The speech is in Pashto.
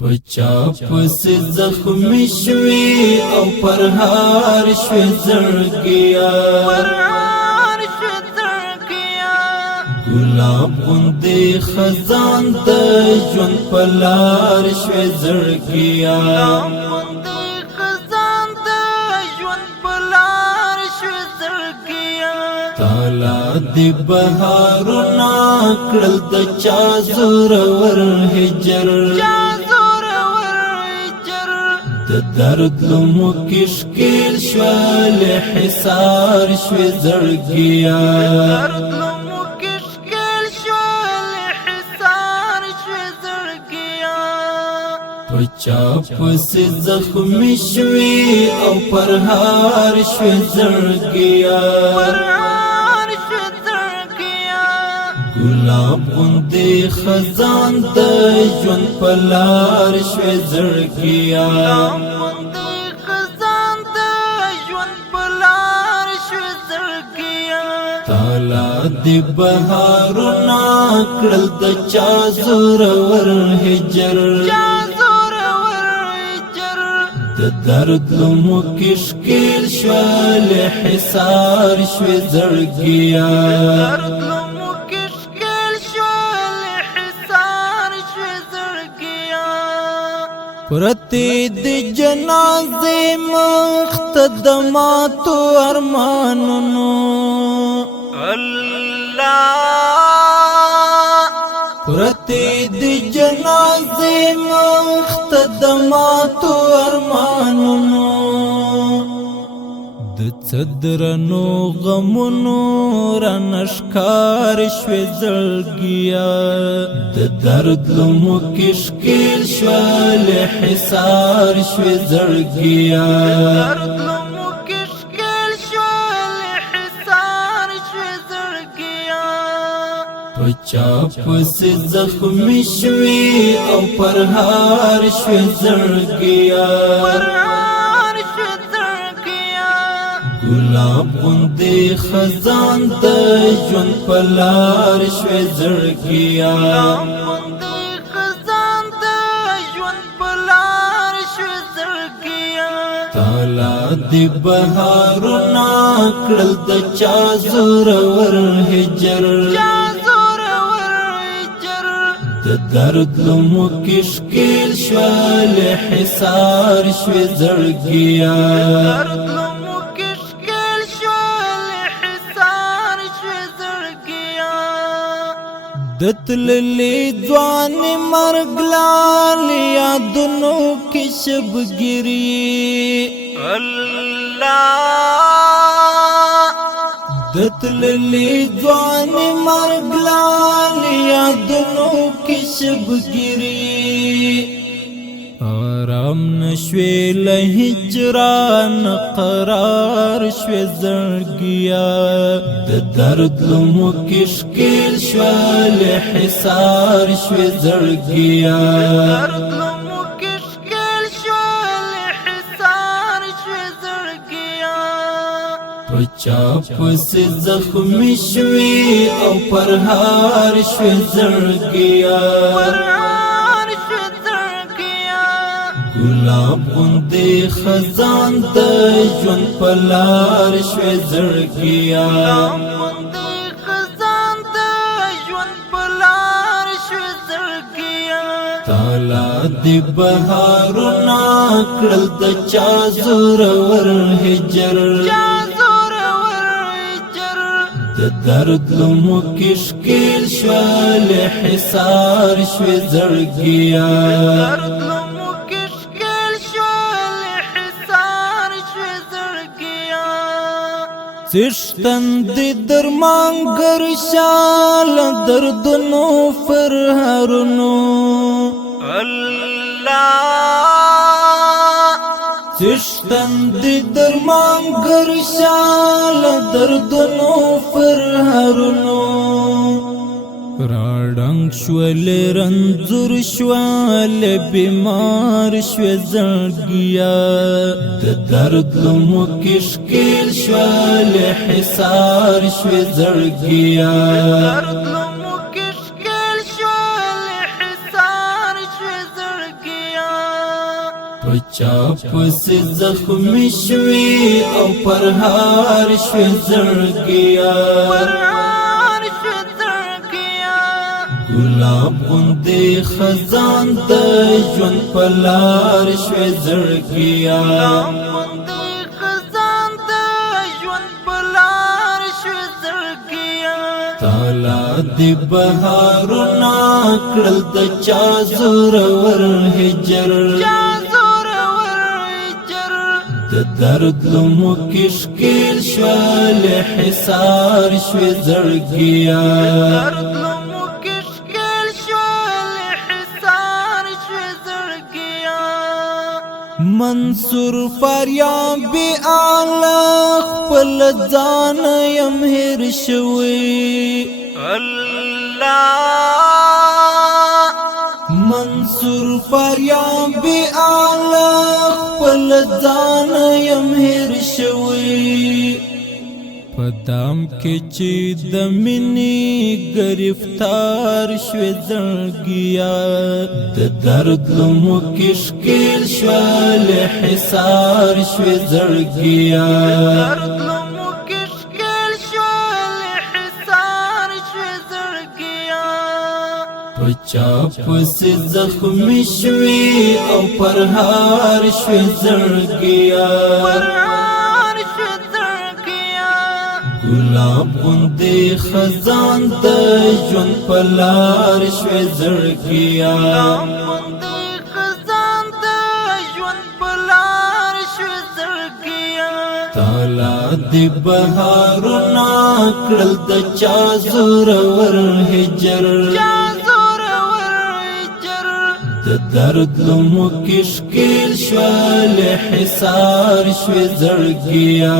پچا پس زخمی شوی او پرهار شوی زړګیا گلاب غوندې خزان د ژوند په لار شوی زړګیا تالا دی بهارونه کړل د چا زورور هجر د درد لمو کشکیل شوال حصار شوی زړګیا پچا پس زخمی شوی او پرهار شوی زړګیا گلاب غوندې خزان د ژوند په لار شوی زړګیا تالا دی بهارونه کړل د چا زورور هجر د درد لمو کشکیل شوال حصار شوی زړګیا پرتی دی جنازې مختدماتو ارمانونو پرتی دی جنازې مختدماتو ارمانونو د صدرنو غمونو رانشکار شوی زړګیا د درد لمو کشکیل شوال حصار شوی زړګیا پچا پس زخمی شوی او پرهار شوی زړګیا گلاب غوندې خزان د ژوند په لار شوی زړګیا تالا دی بهارونه کړل د چا زورور هجر د درد لمو کشکیل شوال حصار شوی زړګیا دتللی ځوان مرګ لال یادونو کې شبګری دتللی ځوان مرګ لال یادونو کې شبګری آرام نشوی له هجران قرار شوی زړګیا د درد لمو کشکیل شوال حصار شوی زړګیا پچا پس زخمی شوی او پرهار شوی زړګیا گلاب غوندې خزان د ژوند په لار شوی زړګیا تالا دی بهارونه کړل د چا زورور هجر د درد لمو کشکیل شوال حصار شوی زړګیا سشتن دی درمانگر شال دردنو فرهرنو سشتن دی درمانگر شال دردنو فرهرنو راډنګ شول رنځور شول بیمار شو زړګیا د درد لمو کشکیل شول حصار شو زړګیا پچا پس زخمی شوی او پرهار شوی زړګیا گلاب غوندې خزان د ژوند په لار شوی زړګیا تالا دی بهارونه کړل د چا زورور هجر د درد لمو کشکیل شوال حصار شوی زړګیا منصور فریابی آلا خپل ځان یم هیر شوی منصور فریابی آلا خپل ځان یم هیر شوی پدام کې چې د مینې گرفتار شوی زړګیا د درد لمو کشکیل شوال حصار شوی زړګیا پچا پس زخمی شوی او پرهار شوی زړګیا گلاب غوندې خزان د ژوند په لار شوی زړګیا تالا دی بهارونه کړل د چا زورور هجر د درد لمو کشکیل شوال حصار شوی زړګیا